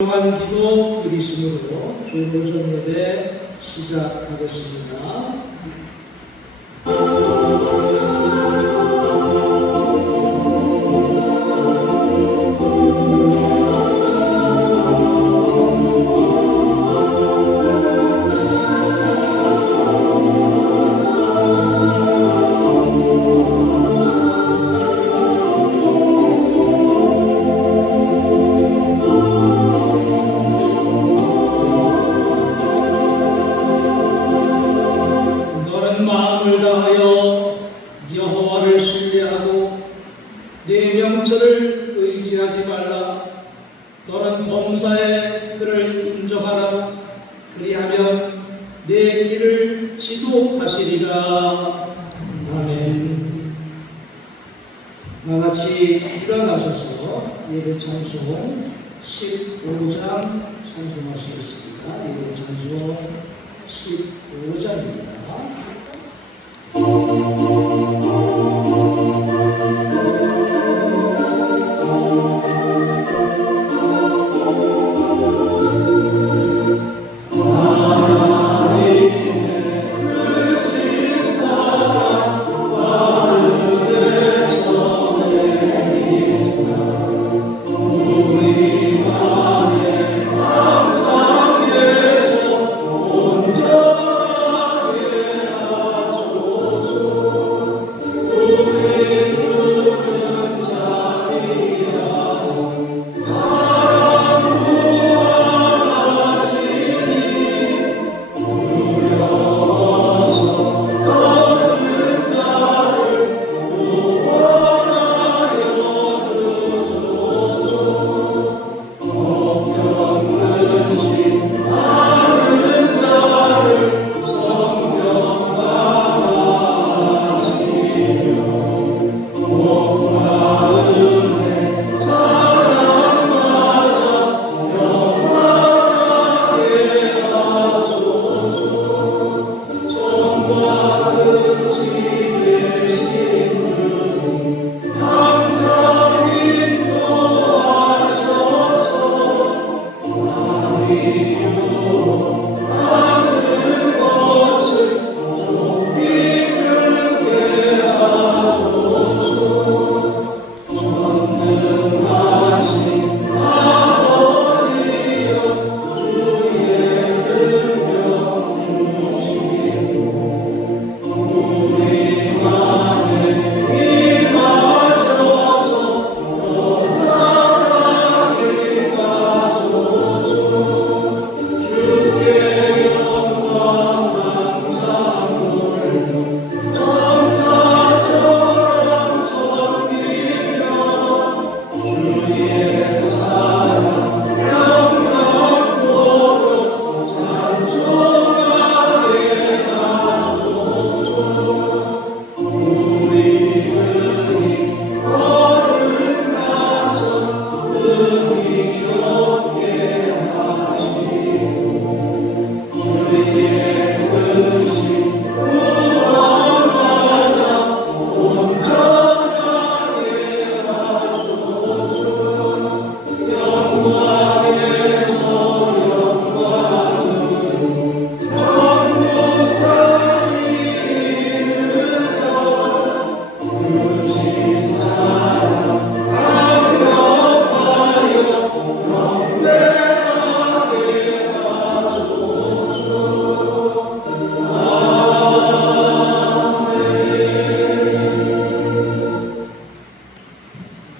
조용한 기도 드리심으로 주오전 예배 시작하겠습니다. 마음을 다하여 여호와를 신뢰하고 네 명철을 의지하지 말라. 너는 범사에 그를 인정하라. 그리하면 내 길을 지도하시리라. 아멘. 다같이 일어나셔서 예배 찬송 15장 찬송하시겠습니다. 예배 찬송 15장입니다.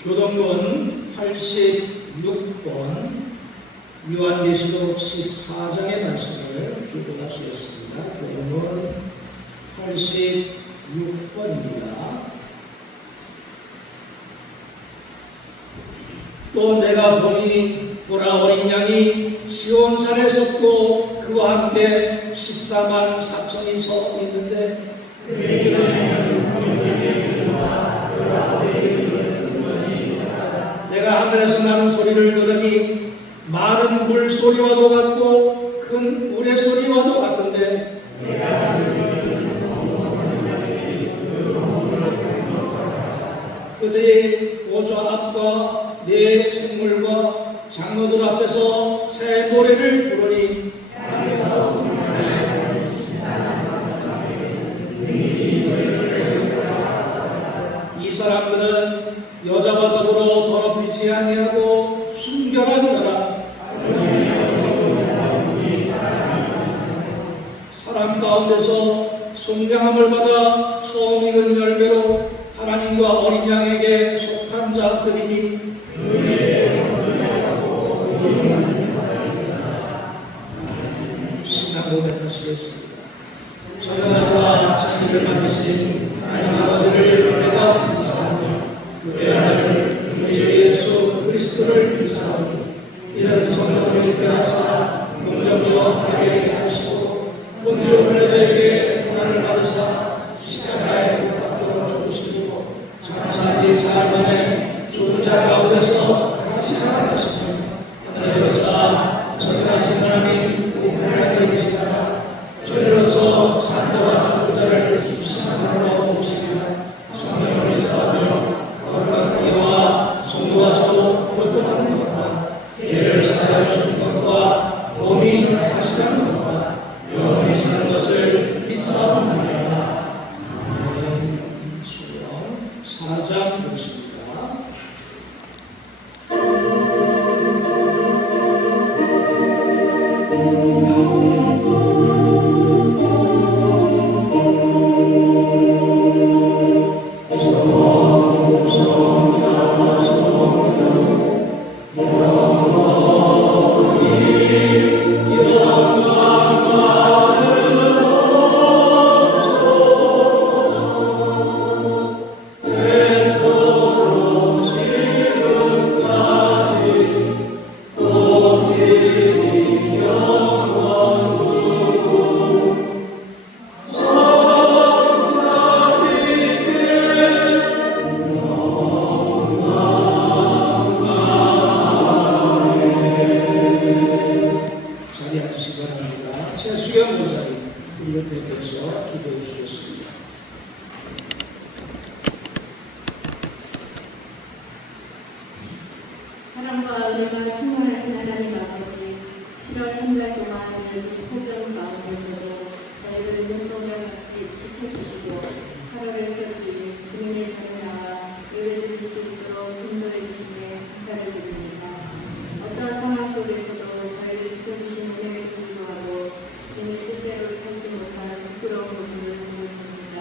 교동문 86번 요한계시록 14장의 말씀을 교독하시겠습니다. 교동문 86번입니다. 또 내가 보니 보라 어린 양이 시온산에 섰고 그와 함께 14만 4천이 서 있는데 내가 하늘에서 나는 소리를 들으니 많은 물소리와도 같고 큰 우레소리와도 같은데 그들이 보좌 앞과 네 생물과 장로들 앞에서 새 노래를 부르니 이 사람들은 여자와 더불어 더럽히지 아니하고 순결한 자라. 사람 가운데서 순명함을 받아 처음 익은 열매로 하나님과 어린 양에게 속한 자들이니 신앙 고백하시겠습니다. 전능하사 자기를 만드신 하나님 아버지를 내가 믿사오니 그의 아들 우리 예수 그리스도를 믿사오니 이는 성령으로 있게 하사 긍정되어 하게 하시고 본디오 빌라도에게 고난을 받으사 십자가에 못 박혀 죽으시고 장사기 사흘 만에 죽은 자 가운데서 다시 살아나시며 하늘에서 전능하신 하나님 우편에 계시다가 저리로서 산자와 죽은 자를 심판하러 오시며 성령을 믿사오며 거룩한 공예와 성도와 서로 교통하는 것과 죄를 사하여 주시는 것과 몸이 다시 사는 것과 영원히 사는 것을 믿사옵나이다. 아멘. 수령 4장 보십니다. 자리 앉으시기 바랍니다. 최수경 목사님 우리를 대표해서 기도해 주셨습니다. 사랑과 은혜가 충만하신 하나님 아버지, 7월 한 달 동안 이어진 폭염 가운데서도 저희를 눈동자같이 지켜주시고 8월의 첫 주인 주님의 전에 나와 예배드릴 수 있도록 인도해 주시기에 감사를 드립니다. 어떠한 상황 속에서도 저희를 지켜주신 은혜를 기도하고 주님의 뜻대로 살지 못한 부끄러운 모습을 보여줍니다.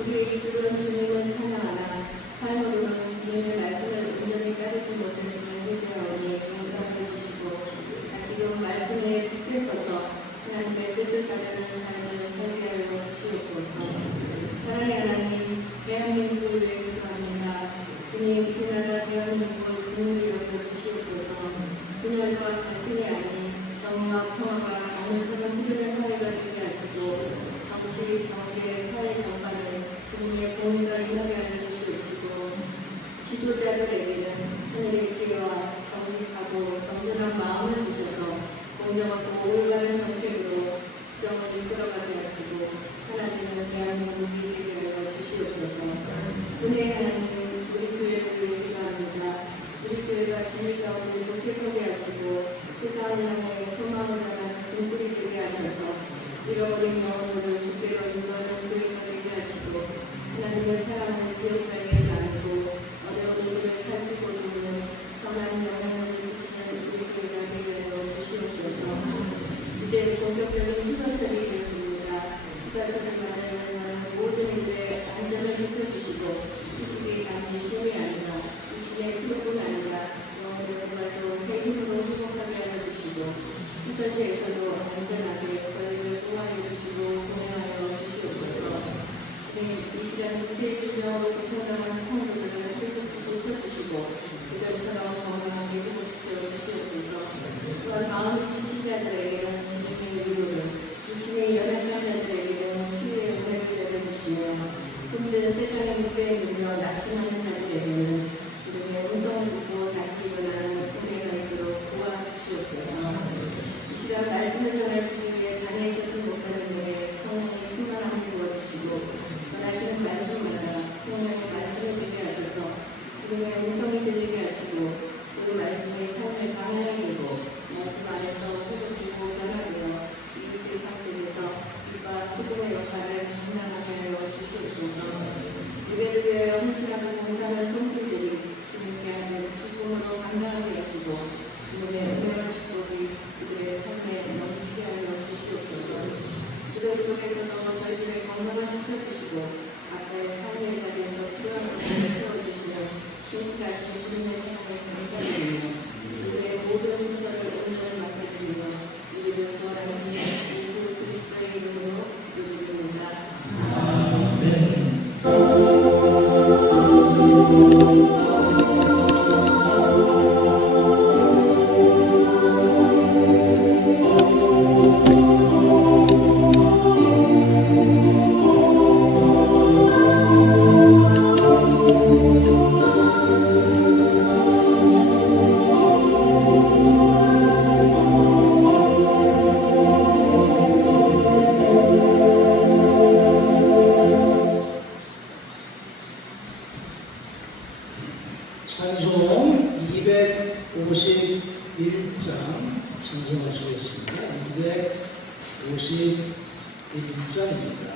우리의 입술은 주님을 찬양하나 삶으로는 주님의 말씀을 온전히 따르지 못했음을 회개하오니 용서해 주시고 다시금 말씀에 굳게 서서 하나님의 뜻을 따르는 삶을 살게 하여 주시옵소서. 사랑의 하나님, 대한민국을 위해 기도합니다. 주님, 그 나라 대한민국을 국민이 여겨 주시옵소서. 분열과 갈등이 아닌 정의와 평화가 오늘처럼 흐르는 사회가 되게 하시고 정치, 경제, 사회 전반을 주님의 공의가 임하게 하여 주시옵시고 지도자들에게는 하늘의 지혜와 정직하고 겸손한 마음을 주셔서 공정하고 올바른 정책으로 국정을 이끌어가게 하시고 하나님은 대한민국이 되게 하여 주시옵소서. 은혜의 하나님, 우리 교회를 위해 기도합니다. 우리 교회가 진리 가운데 높게 서게 하시고 세상을 향해 소망을 전하는 등불이 되게 하셔서 잃어버린 영혼들을 주께로 인도하는 교회가 되게 하시고 하나님의 사랑을 지역사회에 나누고 어려운이들을 살피고 있는 선한 영향을 미치는 우리 교회가 되게 하여 주시옵소서. 이제 본격적인 휴가철이 되었습니다. 휴가철을 맞이하는 모든 일들의 안전을 지켜주시고 휴식이 단지 쉼이 아니라 육신의 피로뿐 아니라 영혼들과도 새 힘으로 회복하게 하여 주시고 휴가지에서도 안전하게 저희를 보호해 주시고 공행하여 주시옵소서. 이 시간 육체의 질병으로 고통당하는 성도들을 회복히 고쳐주시고 예전처럼 건강하게 회복시켜 주시옵소서. 또한 마음이 지친 자들에게는 주님의 위로를, 육신의 연약한 자들에게는 치유의 은혜를 내려주시며 힘든 세상의 무게에 눌려 낙심하는 자들에게는 주님의 음성을 듣고 다시 일어나는 은혜가 있도록 도와주시옵소서. 이 시간 말씀을 전하시기 위해 단에 서신 목사님에게 성령의 충만함을 부어주시고 전하시는 말씀마다 성령의 말씀을 듣게 하셔서 주님의 음성을 들리게 하시고 그 말씀의 삶을 지키게 하여 주시옵소서. 그들 속에서도 저희들을 건강화시켜주시고 각자의 삶의 자리에서 필요한 것을 채워주시며 신실하신 주님의 사랑을 감사드리며 우리의 모든 순서를 온전히 맡겨드리며 우리를 구원하시는 예수 그리스도의 이름으로 기도드립니다. 찬송 251장 찬송하시겠습니다. 251장입니다.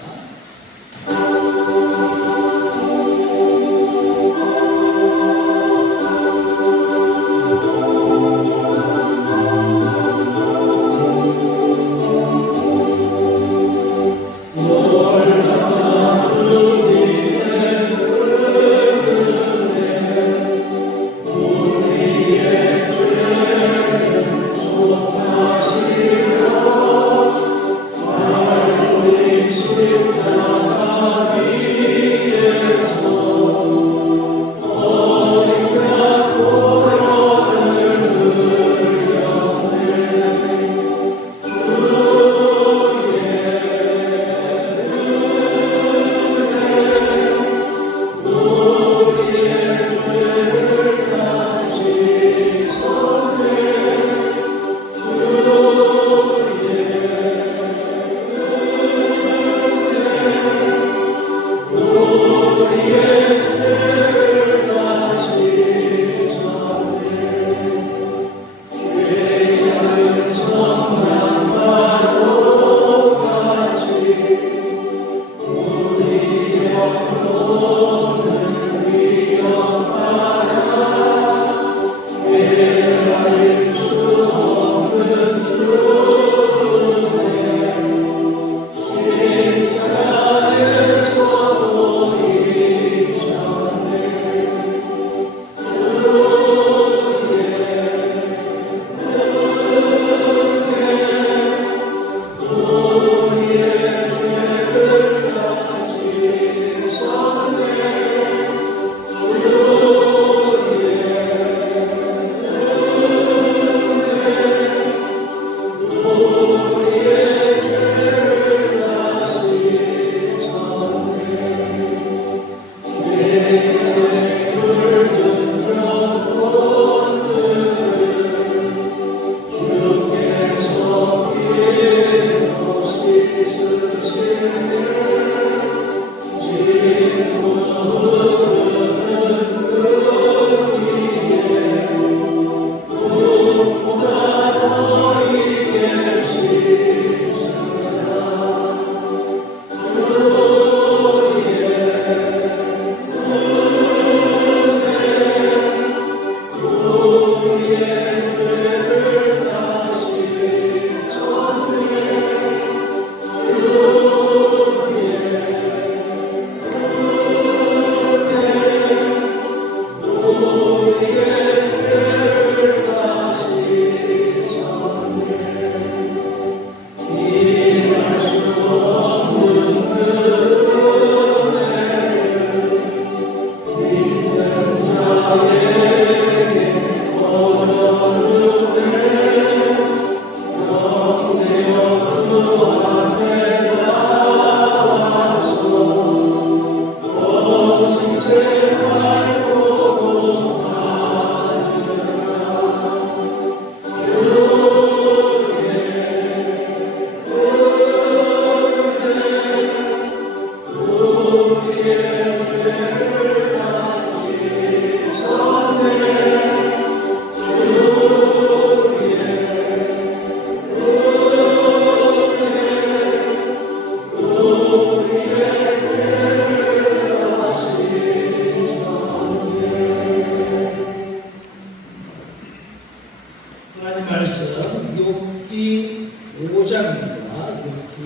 하나님 말씀 욥기 5장입니다. 욥기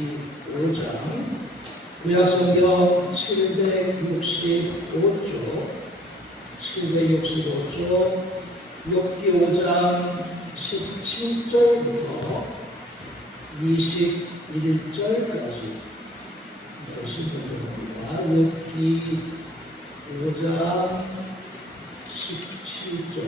5장. 구약성경 765쪽, 765쪽, 욥기 5장 17절부터 21절까지 말씀드립니다. 욥기 5장 17절.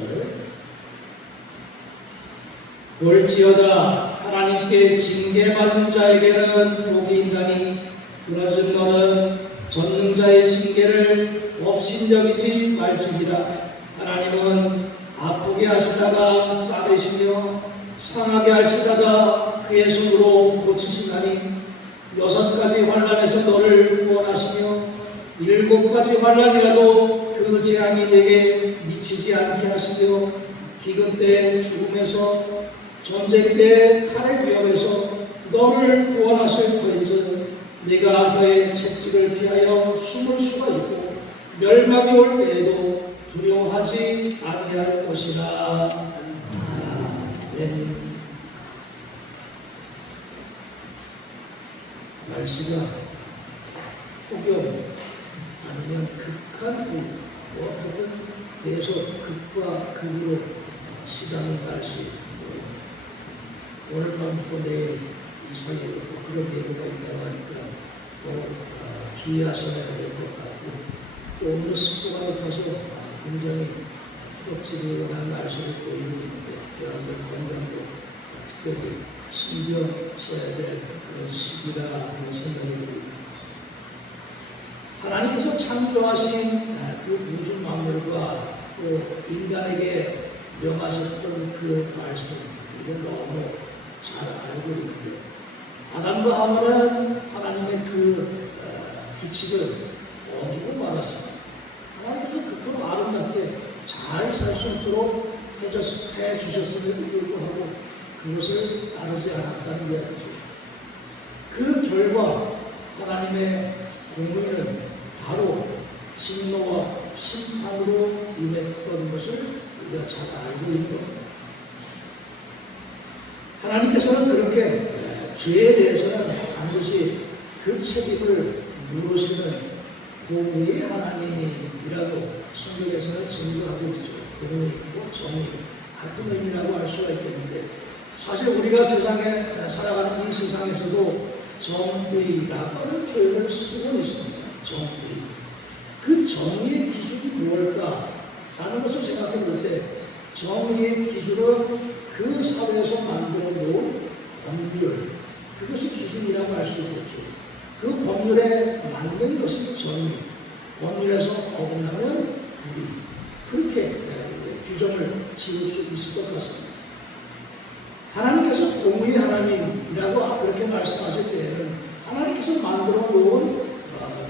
볼지어다 하나님께 징계받는 자에게는 복이 있나니 그러진 너는 전능자의 징계를 업신여기지 말지니라. 하나님은 아프게 하시다가 싸매시며 상하게 하시다가 그의 손으로 고치시나니 6가지 환난에서 너를 구원하시며 7가지 환난이라도 그 재앙이 내게 미치지 않게 하시며 기근 때 죽음에서 전쟁 때 칼의 위협에서 너를 구원하실 터이지 네가 너의 채찍을 피하여 숨을 수가 있고 멸망이 올 때에도 두려워하지 아니할 것이라. 아멘. 날씨가 폭염 아니면 극한 후 하여튼 계속 극과 극으로 시간을 날씨. 오늘 밤부터 내일 이 사이에 또 그런 예보가 있다고 하니까 또 주의하셔야 될 것 같고, 또 오늘 습도가 높아서 굉장히 후덥지근한 날씨를 보이고 있는데 여러분들 건강도 특별히 신경 써야 될 그런 시기다 하는 생각이 듭니다. 하나님께서 창조하신 그 우주 만물과 또 인간에게 명하셨던 그 말씀, 이건 너무 잘 알고 있는데, 아담과 하와는 하나님의 그 규칙을 어기고 말았습니다. 하나님께서 그토록 아름답게 잘 살 수 있도록 해주셨음에도 불구하고 그것을 따르지 않았다는 이야기죠. 그 결과 하나님의 공의는 바로 진노와 심판으로 임했던 것을 우리가 잘 알고 있는 겁니다. 하나님께서는 그렇게 죄에 대해서는 반드시 그 책임을 물으시는 공의의 하나님이라고 성경에서는 증거하고 있죠. 공의고 정의 같은 의미라고 할 수가 있겠는데, 사실 우리가 세상에 살아가는 이 세상에서도 정의라고 하는 표현을 쓰고 있습니다. 정의. 그 정의의 기준이 무엇일까 하는 것을 생각해 볼 때, 정의의 기준은 그 사회에서 만들어 놓은 법률, 그것이 기준이라고 할 수 있겠죠. 그 법률에 맞는 것이 정의, 법률에서 어긋나면 불의, 그렇게 규정을 지을 수 있을 것 같습니다. 하나님께서 공의의 하나님이라고 그렇게 말씀하실 때에는 하나님께서 만들어 놓은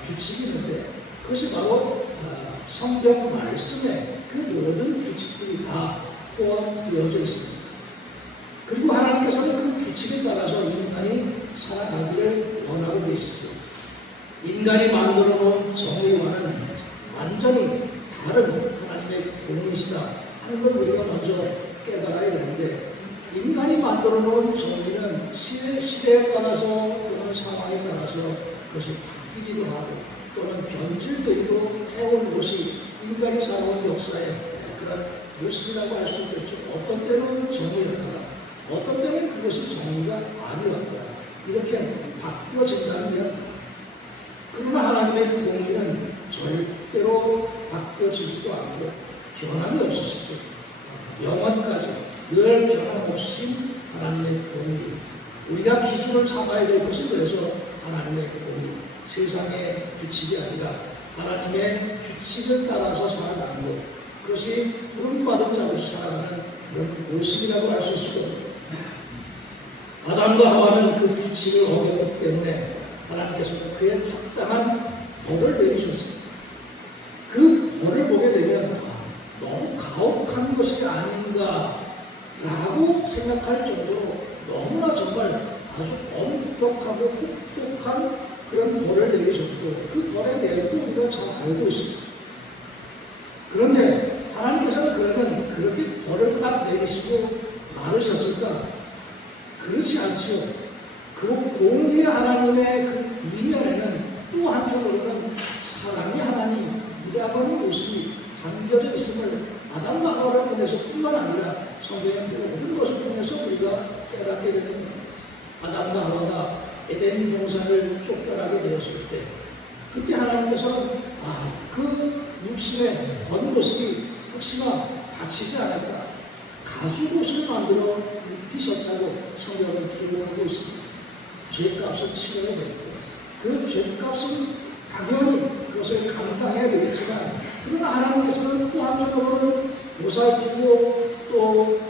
규칙이 있는데, 그것이 바로 성경 말씀에 그 모든 규칙들이 다 포함되어져 있습니다. 그리고 하나님께서는 그 규칙에 따라서 인간이 살아가기를 원하고 계시죠. 인간이 만들어 놓은 정의와는 완전히 다른 하나님의 공의시다 하는 걸 우리가 먼저 깨달아야 되는데, 인간이 만들어 놓은 정의는 시대에 따라서 또는 상황에 따라서 그것이 바뀌기도 하고 또는 변질되기도 해온 것이 인간이 살아온 역사의 그런 모습이라고 할 수 있겠죠. 어떤 때는 정의였다가 어떤 때는 그것이 정의가 아니었더라, 이렇게 바뀌어진다면, 그러나 하나님의 공의는 절대로 바뀌어지지도 않고 변함이 없으시죠. 영원까지 늘 변함없이 하나님의 공의, 우리가 기준을 삼아야 될 것은 그래서 하나님의 공의, 세상의 규칙이 아니라 하나님의 규칙을 따라서 살아가는 것, 그것이 부름받은 자로서 살아가는 그런 모습이라고 할 수 있을 겁니다. 아담과 하와는 그 규칙을 어겼기 때문에 하나님께서 그에 합당한 벌을 내리셨습니다. 그 벌을 보게 되면 너무 가혹한 것이 아닌가 라고 생각할 정도로 너무나 정말 아주 엄격하고 혹독한 그런 벌을 내리셨고, 그 벌의 내용도 우리가 잘 알고 있습니다. 그런데 하나님께서는 그러면 그렇게 벌을 딱 내리시고 말으셨을까? 그렇지 않죠. 그 공의 하나님의 그 이면에는 또 한편으로는 사랑의 하나님이라는 모습이 담겨져 있음을 아담과 하와를 통해서 뿐만 아니라 성경의 모든 것을 통해서 우리가 깨닫게 되는 겁니다. 아담과 하와가 에덴 동산을 쫓겨나게 되었을 때 그때 하나님께서는 그 육신의 겉모습이 혹시나 다치지 않을까 가죽옷을 만들어 입히셨다고 성경은 기록하고 있습니다. 죄값을 치러야 되고 그 죄값은 당연히 그것을 감당해야 되겠지만 그러나 하나님께서는 또 한편으로는 보살피고 또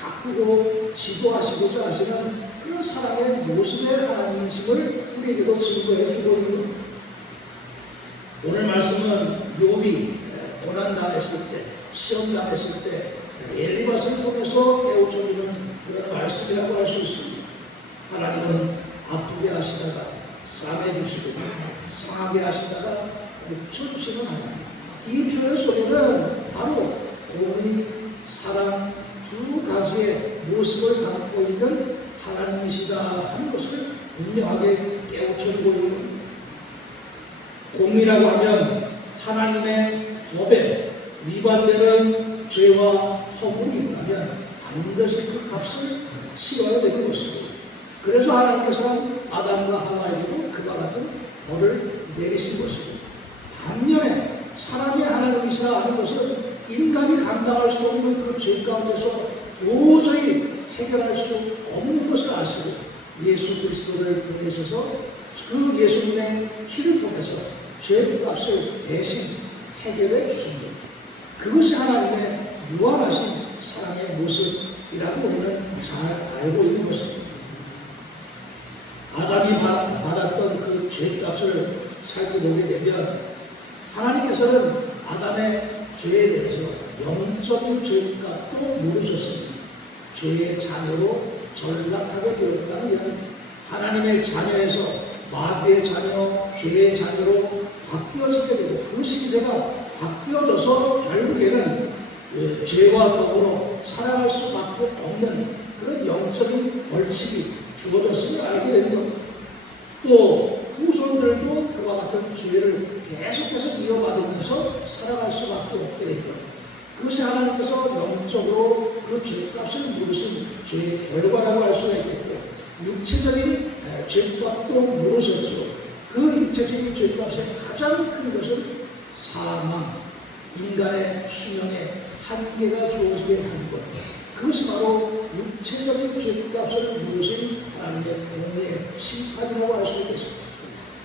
가꾸고 지도하시고자 하시는 그런 사랑의 모습의 하나님이심을 우리에게도 증거해 주고 있는 겁니다. 오늘 말씀은 욥이 고난당했을 때 시험당했을 때 엘리바스를 통해서 깨우쳐주는 그런 말씀이라고 할 수 있습니다. 하나님은 아프게 하시다가 싸매주시고 상하게 하시다가 고쳐주시는 하나님. 이 표현 속에는 바로 공의, 사랑 두 가지의 모습을 담고 있는 하나님이시다 하는 것을 분명하게 깨우쳐주고 있는 겁니다. 공의라고 하면 하나님의 법에 위반되는 죄와 허물이 있다면 반드시 그 값을 치러야 되는 것이고 그래서 하나님께서는 아담과 하와에게도 그와 같은 벌을 내리신 것이고 반면에 사랑의 하나님이시라 하는 것은 인간이 감당할 수 없는 그 죄 가운데서 도저히 해결할 수 없는 것을 아시고 예수 그리스도를 보내셔서 그 예수님의 피를 통해서 죄값을 대신 해결해 주십니다. 그것이 하나님의 무한하신 사랑의 모습이라고 우리는 잘 알고 있는 것입니다. 아담이 받았던 그 죄값을 살펴보게 되면 하나님께서는 아담의 죄에 대해서 영적인 죄값도 물으셨습니다. 죄의 자녀로 전락하게 되었다는 이야기입니다. 하나님의 자녀에서 마귀의 자녀, 죄의 자녀로 바뀌어지게 되고 그 신세가 바뀌어져서 결국에는 죄와 더불어 살아갈 수밖에 없는 그런 영적인 벌칙이 주어졌음을 알게 되는 겁니다. 또 후손들도 그와 같은 죄를 계속해서 이어받으면서 살아갈 수밖에 없게 된 겁니다. 그것이 하나님께서 영적으로 그 죄값을 물으신 죄의 결과라고 할 수가 있겠고 육체적인 죄값도 물으셨죠. 그 육체적인 죄값의 가장 큰 것은 사망, 인간의 수명의 한계가 주어지게 하는 것. 그것이 바로 육체적인 죄값을 물으신 하나님의 공의의 심판이라고 할 수 있겠습니다.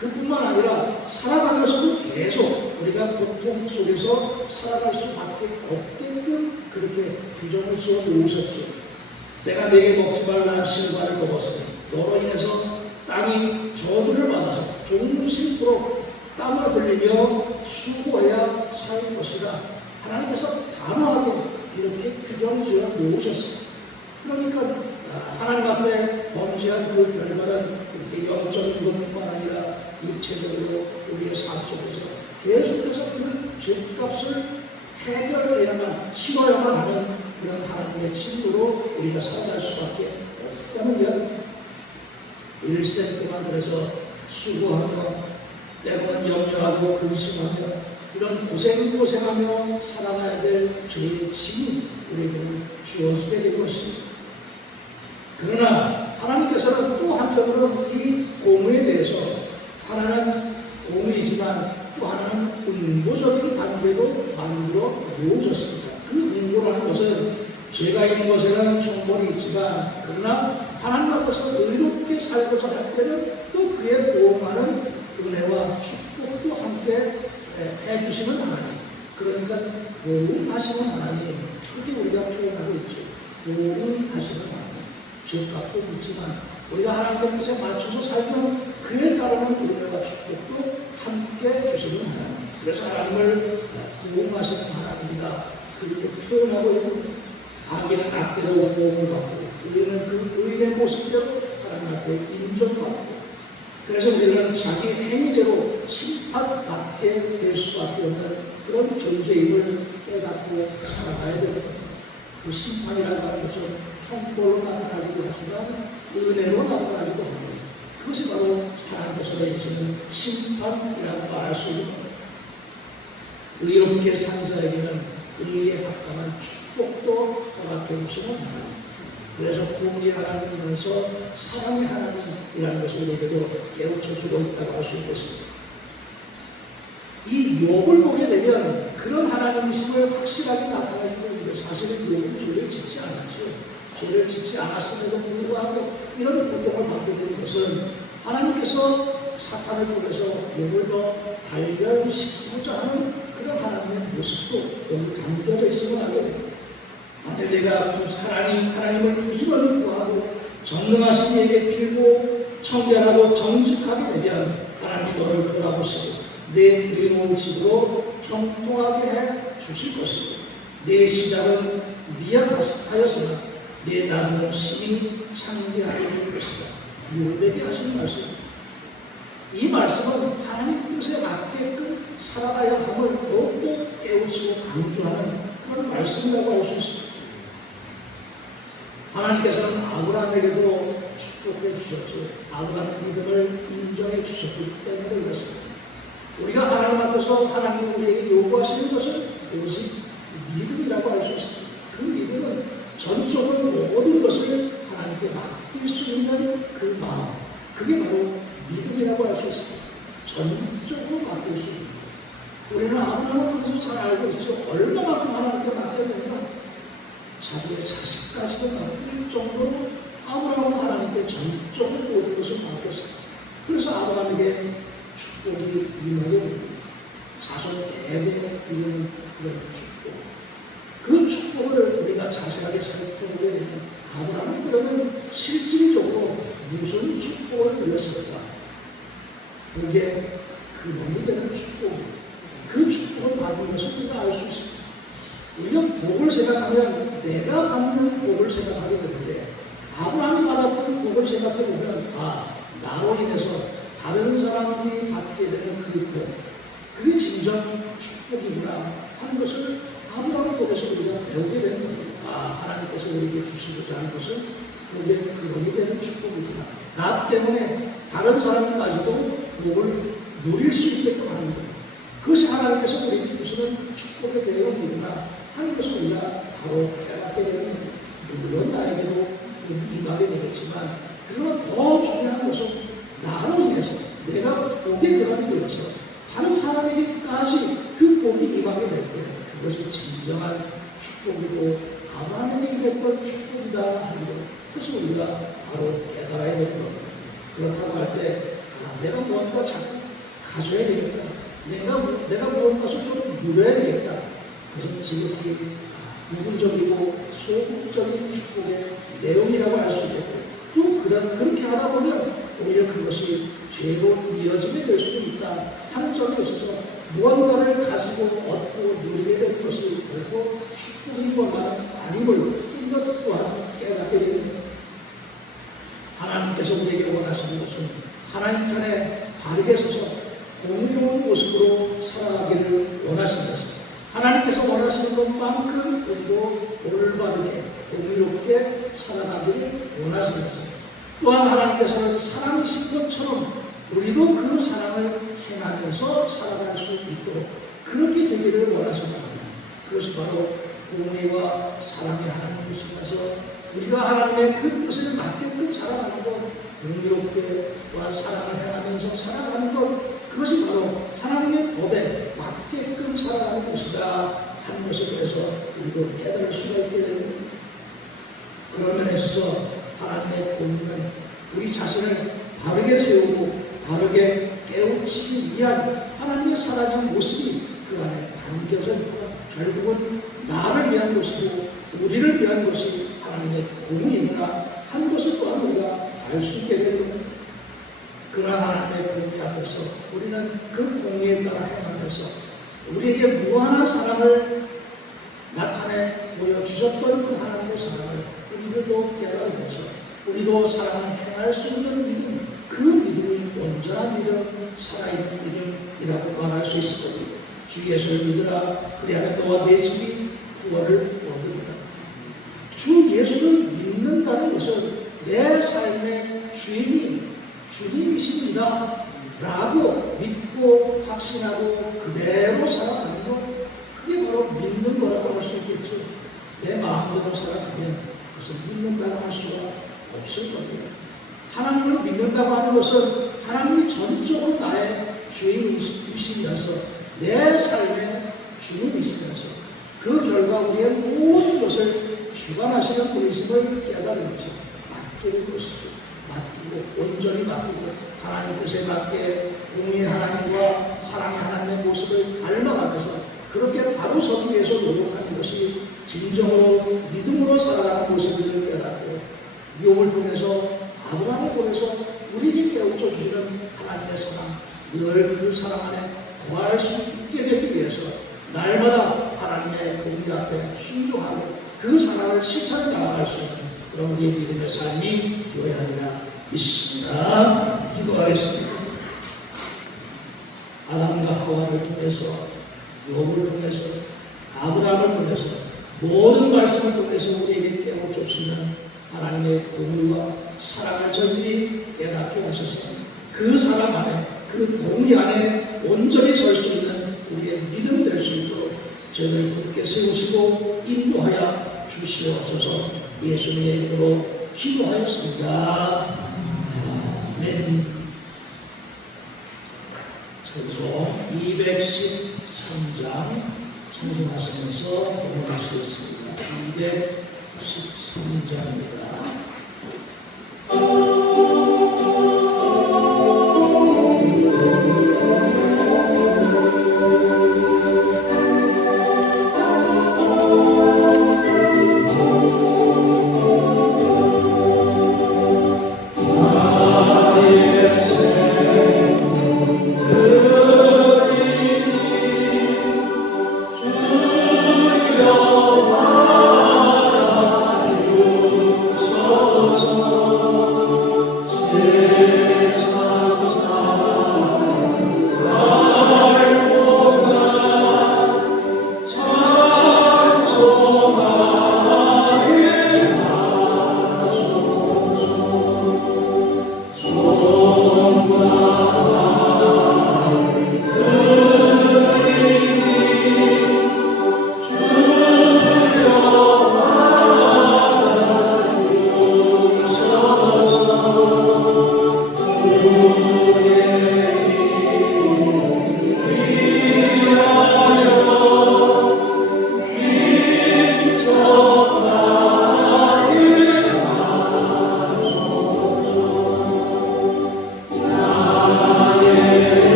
그뿐만 아니라 살아가면서도 계속 우리가 고통 속에서 살아갈 수밖에 없게끔 그렇게 규정을 지어 놓으셨죠. 내가 내게 먹지 말라는 실과를 먹었으니 너로 인해서 땅이 저주를 받아서 종신토록 땀을 흘리며 수고해야 살 것이다. 하나님께서 단호하게 이렇게 규정지어 놓으셨습니다. 그러니까 하나님 앞에 범죄한 그 결과는 이렇게 영적인 것뿐만 아니라 육체적으로 우리의 삶 속에서 계속해서 그 죄값을 해결해야만 치러야만 하는 그런 하나님의 친구로 우리가 살아갈 수밖에 없다는 이야기입니다. 일생 동안 그래서 수고하며 때로는 염려하고 근심하며 이런 고생하며 살아가야 될 죄의 짐이 우리에게는 주어지게 된 것입니다. 그러나 하나님께서는 또 한편으로 이 공의에 대해서 하나는 공의지만 또 하나는 응보적인 관계도 만들어 놓으셨습니다. 그 응보라는 것은 죄가 있는 것에는 형벌이 있지만 그러나 하나님 앞에서 의롭게 살고자 할 때는 또 그에 보응하는 은혜와 축복도 함께 해주시는 하나님. 그러니까 보응하시는 하나님. 그렇게 우리가 표현하고 있죠. 보응하시는 하나님. 죄값도 묻지만 우리가 하나님의 뜻에 맞춰서 살면 그에 따르는 은혜와 축복도 함께 주시는 하나님. 그래서 하나님을 보응하시는 하나님이다. 그렇게 표현하고 있는 악인은 악대로 보응을 받고 의인은 그 의인의 모습대로 하나님 앞에 인정받고 그래서 우리는 자기 행위대로 심판받게 될 수밖에 없는 그런 존재임을 깨닫고 살아가야 됩니다. 그 심판이라고 하는 것은 형벌로 나타나기도 하지만 은혜로 나타나기도 합니다. 그것이 바로 하나님께서 내리시는 심판이라고 말할 수 있는 겁니다. 의롭게 산 자에게는 의에 합당한 축복도 허락해 주시는 하나님. 그래서 공의 하나님이면서 사랑의 하나님이라는 것을 우리에게도 깨우쳐 주고 있다고 할 수 있겠습니다. 이 욥을 보게 되면 그런 하나님이심을 확실하게 나타내 주고 있는데, 사실은 욥은 죄를 짓지 않았죠. 죄를 짓지 않았음에도 불구하고 이런 고통을 받게 되는 것은 하나님께서 사탄을 통해서 욥을 더 단련시키고자 하는 그런 하나님의 모습도 여기 담겨져 있음을 알게 됩니다. 만약 내가 하나님을 부지런히 구하고 전능하신 이에게 빌고 청결하고 정직하게 되면 하나님이 너를 돌아보시고 내 의로운 집으로 형통하게 해 주실 것이고, 내 시작은 미약하였으나 내 나중은 심히 창대하게 될 것이다. 욥에게 하시는 말씀입니다. 이 말씀은 하나님 뜻에 맞게끔 살아가야 함을 더욱더 깨우치고 강조하는 그런 말씀이라고 할 수 있습니다. 하나님께서는 아브라함에게도 축복해 주셨죠. 아브라함의 믿음을 인정해 주셨기 때문에 그렇습니다. 우리가 하나님 앞에서 하나님이 우리에게 요구하시는 것은 그것이 믿음이라고 할 수 있습니다. 그 믿음은 전적으로 모든 것을 하나님께 맡길 수 있는 그 마음, 그게 바로 믿음이라고 할 수 있습니다. 전적으로 맡길 수 있는. 우리는 아브라함을 통해서 잘 알고 있죠. 얼마만큼 하나님께 맡겨야 되는가? 자기의 자식까지도 맡길 정도로 아브라함은 하나님께 전적으로 모든 것을 맡겼습니다. 그래서 아브라함에게 축복이 임하게 됩니다. 자손 대대에 이루는 그런 축복. 그 축복을 우리가 자세하게 살펴보게 되면 아브라함은 그러면 실질적으로 무슨 축복을 누렸을까? 그게 근원이 되는 축복입니다. 그 축복을 받는 것을 우리가 알 수 있습니다. 우리가 복을 생각하면 내가 받는 복을 생각하게 되는데, 아브라함이 받았던 복을 생각해보면 나로 인해서 다른 사람들이 받게 되는 그 복, 그게 진정 축복이구나 하는 것을 아브라함을 통해서 우리가 배우게 되는 겁니다. 하나님께서 우리에게 주시고자 하는 것은 그게 근원이 되는 축복이구나. 나 때문에 다른 사람까지도 복을 누릴 수 있게끔 하는 거예요. 그것이 하나님께서 우리에게 주시는 축복의 내용이구나 하는 것을 우리가 바로 깨닫게 되는 겁니다. 물론 나에게도 임하게 되겠지만, 그러나 더 중요한 것은 나로 인해서 내가 복의 근원이 되어서 다른 사람에게까지 그 복이 임하게 될 때 그것이 진정한 축복이고 아브라함에게 임했던 축복이다 하는 것, 그것을 우리가 바로 깨달아야 되는 겁니다. 그렇다고 할 때 내가 무언가 자꾸 가져야 되겠다, 내가 무언가를 좀 누려야 되겠다, 그것은 지극히 부분적이고 소극적인 축복의 내용이라고 할 수 있겠고, 또 그렇게 하다 보면 오히려 그것이 죄로 이어지게 될 수도 있다 하는 점에 있어서 무언가를 가지고 얻고 누리게 되는 것이 결코 축복인 것만 아님을 이것 또한 깨닫게 됩니다. 하나님께서 우리에게 원하시는 것은 하나님 편에 바르게 서서 공의로운 모습으로 살아가기를 원하시는 것입니다. 하나님께서 원하시는 것만큼 우리도 올바르게 공의롭게 살아가기를 원하시는 것입니다. 또한 하나님께서는 사랑이신 것처럼 우리도 그 사랑을 행하면서 살아갈 수 있도록 그렇게 되기를 원하십니다. 그것이 바로 공의와 사랑의 하나님이시면서 우리가 하나님의 그 뜻을 맞게끔 살아가는 것, 공의롭게 또한 사랑을 행하면서 살아가는 것, 그것이 바로 하나님의 법에 맞게끔 살아가는 것이다 하는 것에 대해서 우리도 깨달을 수가 있게 됩니다. 그런 면에 있어서 하나님의 공의는 우리 자신을 바르게 세우고 바르게 깨우치기 위한 하나님의 살아가는 모습이 그 안에 담겨져 있고, 결국은 나를 위한 것이고 우리를 위한 것이 하나님의 공의구나 하는 것을 또한 우리가 알 수 있게 됩니다. 그러나 하나님의 공의 앞에서 우리는 그 공의에 따라 행하면서 우리에게 무한한 사랑을 나타내 보여주셨던 그 하나님의 사랑을 우리들도 깨달으면서 우리도 사랑을 행할 수 있는 믿음, 그 믿음이 온전한 믿음, 살아있는 믿음이라고 말할 수 있을 겁니다. 주 예수를 믿으라, 그리하면 너와 내 집이 구원을 얻으리라. 주 예수를 믿는다는 것은 내 삶의 주인이 주님이십니다 라고 믿고 확신하고 그대로 살아가는 것, 그게 바로 믿는 거라고 할 수 있겠죠. 내 마음대로 살아가면 그것을 믿는다고 할 수가 없을 겁니다. 하나님을 믿는다고 하는 것은 하나님이 전적으로 나의 주인이시면서 내 삶의 주인이시면서 그 결과 우리의 모든 것을 주관하시는 분이심을 깨달은 것이 맡기는 것이죠. 맡기고 온전히 맡기고 하나님 뜻에 맞게 공의의 하나님과 사랑의 하나님의 모습을 닮아가면서 그렇게 바로 서기 위해서 노력하는 것이 진정으로 믿음으로 살아가는 모습을 깨닫고 욥을 통해서 아브라함을 통해서 우리에게 깨우쳐 주시는 하나님의 사랑, 늘 그 사랑 안에 거할 수 있게 되기 위해서 날마다 하나님의 공의 앞에 순종하고 그 사랑을 실천해 나아갈 수 있는 그런 우리의 믿음의 삶이 되어야 하리라 믿습니다. 기도하겠습니다. 아담과 하와를 통해서 욥을 통해서 아브라함을 통해서 모든 말씀을 통해서 우리에게 깨우쳐 주시는 하나님의 공의와 사랑을 저희들이 깨닫게 하셔서 그 사랑 안에 그 공의 안에 온전히 설 수 있는 우리의 믿음 될 수 있도록 저희를 굳게 세우시고 인도하여 주시옵소서. 예수님의 이름으로 기도하였습니다. 아멘. 찬송 213장 찬송하시면서 공부할 수 있습니다. 213장입니다.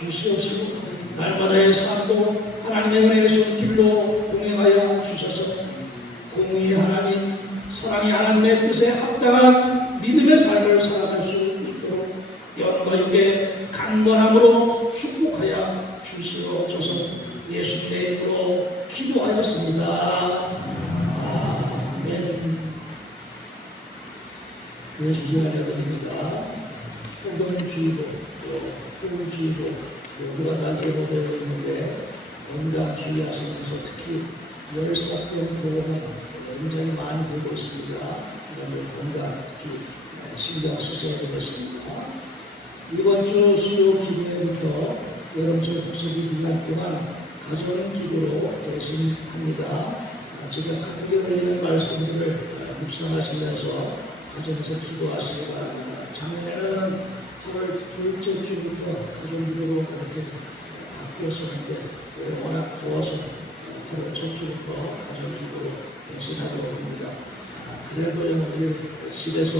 주시옵시고 날마다의 삶도 하나님의 은혜의 손길로 동행하여 주셔서 공의의 하나님, 사랑의 하나님의 뜻에 합당한 믿음의 삶을 살아갈 수 있도록 영과 육의 강건함으로 축복하여 주시옵소서. 예수님의 이름으로 기도하였습니다. 아멘. 그래서 기도하려드립니다. 호건주의보, 호건주의보 누가 다 예고되어 있는데 건강 주의하시면서 특히 열사병 보험에 굉장히 많이 되고 있습니다. 그다음에 건강 특히 신경 쓰셔야 되겠습니다. 이번 주 수요 기도회부터 여름철 복습이 기간 동안 가져오는 기도로 대신합니다. 제가 크게 걸리는 말씀들을 묵상하시면서 가정에서 기도하시기 바랍니다. 작년에는 8월 둘째 주부터 가정 기도로 그렇게 바뀌었었는데 올해 워낙 더워서 8월 첫 주부터 가정 기도로 대신하도록 합니다. 그래도 여러분들 집에서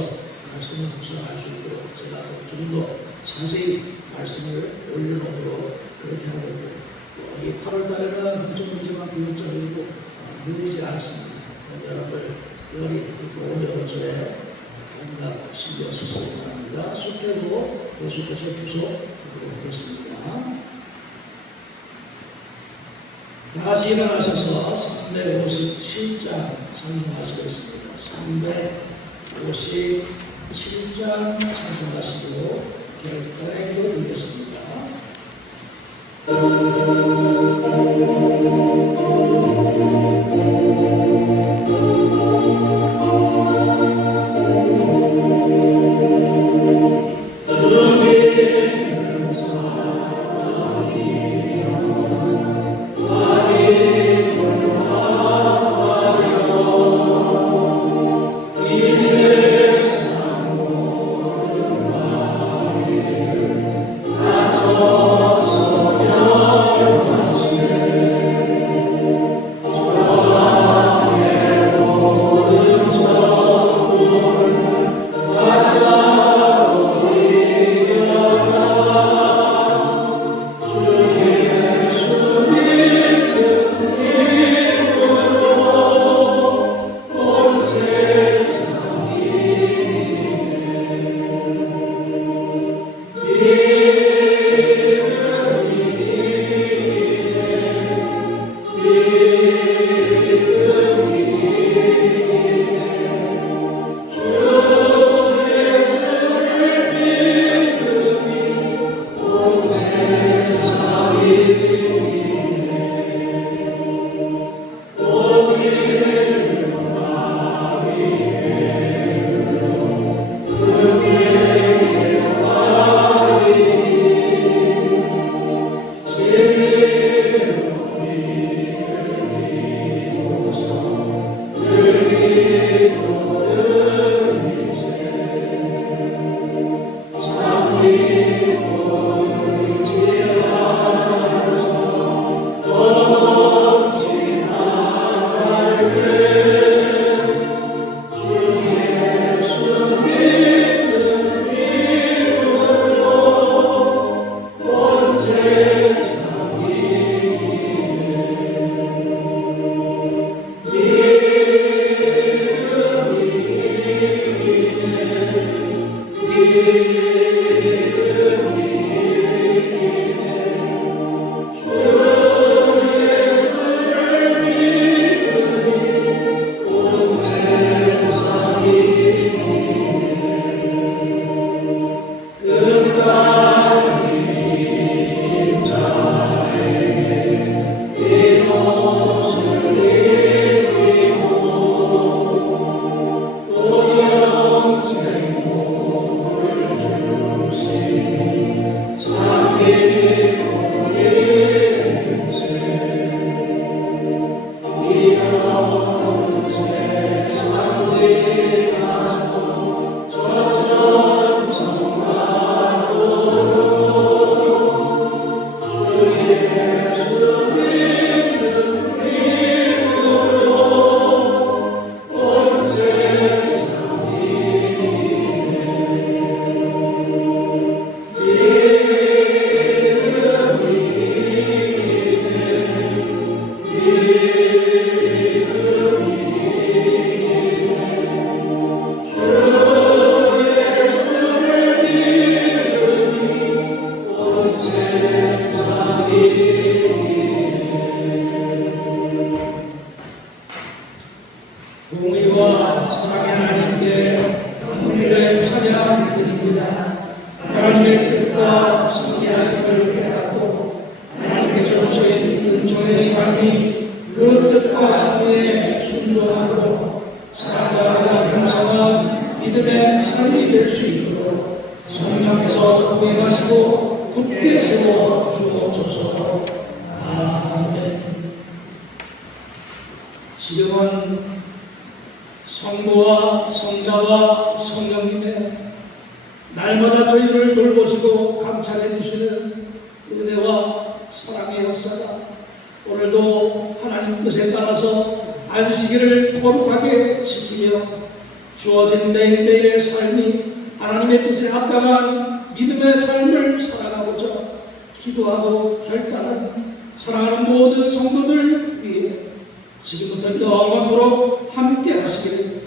말씀을 묵상할 수 있도록 제가 좀 더 자세히 말씀을 올려놓도록 그렇게 하겠고요. 이 8월 달에는 부정부지만 교육자이고 물리지 않습니다. 여러분들 특별히 올 여름철에 건강 신경 쓰시기 바랍니다. 숙제도 계속해서 주소하도록 하겠습니다. 다 같이 일어나셔서 357장 찬송하시겠습니다. 357장 찬송하시고 결단의 기도 드리겠습니다. 주 굳게 세워 주옵소서. 아멘. 지금은 성부와 성자와 성령님의 날마다 저희를 돌보시고 감찰해 주시는 은혜와 사랑의 역사가 오늘도 하나님 뜻에 따라서 안식일을 거룩하게 지키며 주어진 매일매일의 삶이 하나님의 뜻에 합당한 믿음의 삶을 살아가고자 기도하고 결단한 사랑하는 모든 성도들 위해 지금부터 영원토록 함께 하시기를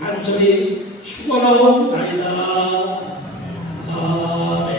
간절히 축원하옵나이다. 아멘.